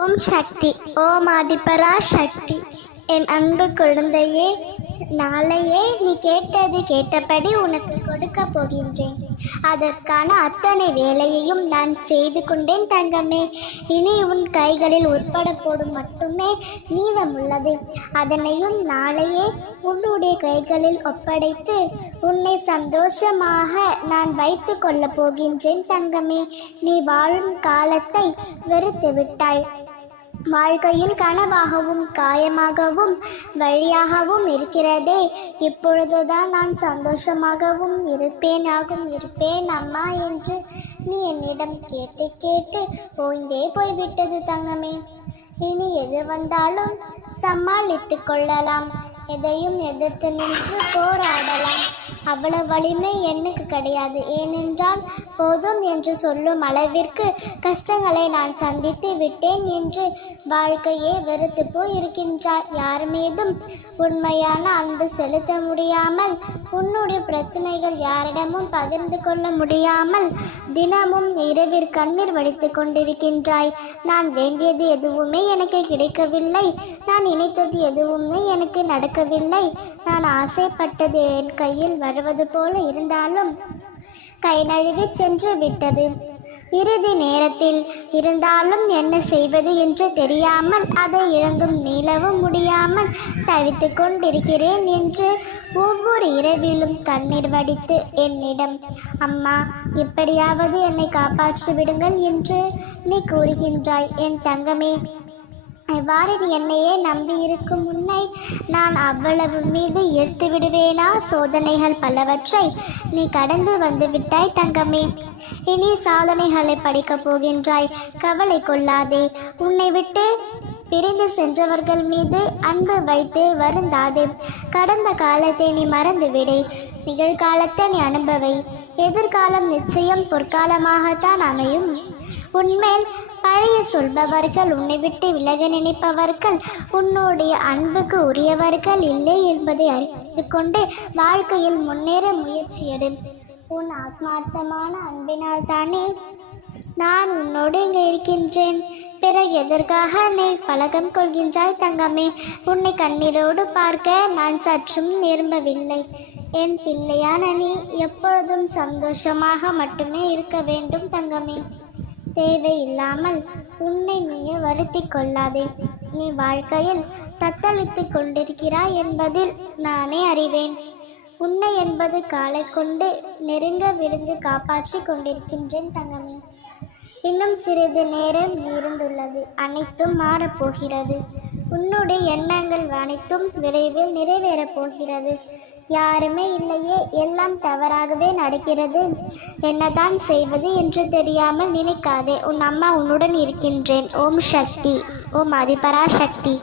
ஓம் சக்தி. ஓம் ஆதிபரா சக்தி. என் அன்பு குழந்தையே, நாளையே நீ கேட்டபடி உனக்கு கொடுக்க போகின்றேன். அதற்கான அத்தனை வேலையையும் நான் செய்து கொண்டேன் தங்கமே. இனி உன் கைகளில் உட்பட போடும் மட்டுமே மீதமுள்ளது. அதனையும் நாளையே உன்னுடைய கைகளில் ஒப்படைத்து உன்னை சந்தோஷமாக நான் வைத்து கொள்ளப் போகின்றேன் தங்கமே. நீ வாழும் காலத்தை வெறுத்து விட்டாய். வாழ்க்கையில் கனவாகவும் காயமாகவும் வழியாகவும் இருக்கிறதே. இப்பொழுதுதான் நான் சந்தோஷமாகவும் இருப்பேன் அம்மா என்று நீ என்னிடம் கேட்டு ஓய்ந்தே போய்விட்டது தங்கமே. இனி எது வந்தாலும் சமாளித்து கொள்ளலாம். எதையும் எதிர்த்து நின்று போராடலாம். அவ்வளவு வலிமை எனக்கு கிடையாது. ஏனென்றால் போதும் என்று சொல்லும் அளவிற்கு கஷ்டங்களை நான் சந்தித்து விட்டேன் என்று வாழ்க்கையே வெறுத்து போய் இருக்கின்றார். யார் மீதும் உண்மையான அன்பு செலுத்த முடியாமல், உன்னுடைய பிரச்சனைகள் யாரிடமும் பகிர்ந்து கொள்ள முடியாமல் தினமும் இரவில் கண்ணீர் வடித்து கொண்டிருக்கின்றாய். நான் வேண்டியது எதுவுமே எனக்கு கிடைக்கவில்லை. நான் நினைத்தது எதுவுமே எனக்கு நடக்கவில்லை. நான் ஆசைப்பட்டது என் கையில் வருவது போல இருந்தாலும் கை நழுவி சென்று விட்டது. இறுதி நேரத்தில் இருந்தாலும் என்ன செய்வது என்று தெரியாமல், அதை இழந்தும் மீளவும் முடியாமல் தவித்து கொண்டிருக்கிறேன் என்று ஒவ்வொரு இரவிலும் கண்ணீர் வடித்து என்னிடம், அம்மா எப்படியாவது என்னை காப்பாற்றி விடுங்கள் என்று நீ கூறுகின்றாய். என் தங்கமே, எவ்வாறு நீ என்னையே நம்பி இருக்கும் உன்னை நான் அவ்வளவு மீது ஈர்த்து விடுவேனா? சோதனைகள் பலவற்றை நீ கடந்து வந்து விட்டாய் தங்கமே. இனி சாதனைகளை படிக்கப் போகின்றாய். கவலை கொள்ளாதே. உன்னை விட்டு பிரிந்து சென்றவர்கள் மீது அன்பு வைத்து வருந்தாதே. கடந்த காலத்தை நீ மறந்துவிடு. நிகழ்காலத்தை நீ அனுபவை. எதிர்காலம் நிச்சயம் பொற்காலமாகத்தான் அமையும். உன்மேல் பழைய சொல்பவர்கள், உன்னை விட்டு விலக நினைப்பவர்கள் உன்னுடைய அன்புக்கு உரியவர்கள் இல்லை என்பதை அறிந்து கொண்டு வாழ்க்கையில் முன்னேற முயற்சியடு. உன் ஆத்மார்த்தமான அன்பினால் தானே நான் உன்னோடு இங்கே இருக்கின்றேன். பிறகு எதற்காக நீ பழகம் கொள்கின்றாய் தங்கமே? உன்னை கண்ணீரோடு பார்க்க நான் சற்றும் விரும்பவில்லை. என் பிள்ளையான நீ எப்பொழுதும் சந்தோஷமாக மட்டுமே இருக்க வேண்டும் தங்கமே. தேவையில்லாமல் உன்னை நீயே வருத்தி கொள்ளாதே. நீ வாழ்க்கையில் தத்தளித்து கொண்டிருக்கிறாய் என்பதில் நானே அறிவேன். உன்னை என்பது காலை கொண்டு நெருங்க விருந்து காப்பாற்றி கொண்டிருக்கின்றேன் தங்கமே. இன்னும் சிறிது நேரம் இருந்துள்ளது. அனைத்தும் மாறப்போகிறது. உன்னுடைய எண்ணங்கள் அனைத்தும் விரைவில் நிறைவேறப் போகிறது. யாருமே இல்லையே, எல்லாம் தவறாகவே நடக்கிறது, என்னதான் செய்வது என்று தெரியாமல் நினைக்காதே. உன் அம்மா உன்னுடன் இருக்கின்றேன். ஓம் சக்தி. ஓம் ஆதிபரா சக்தி.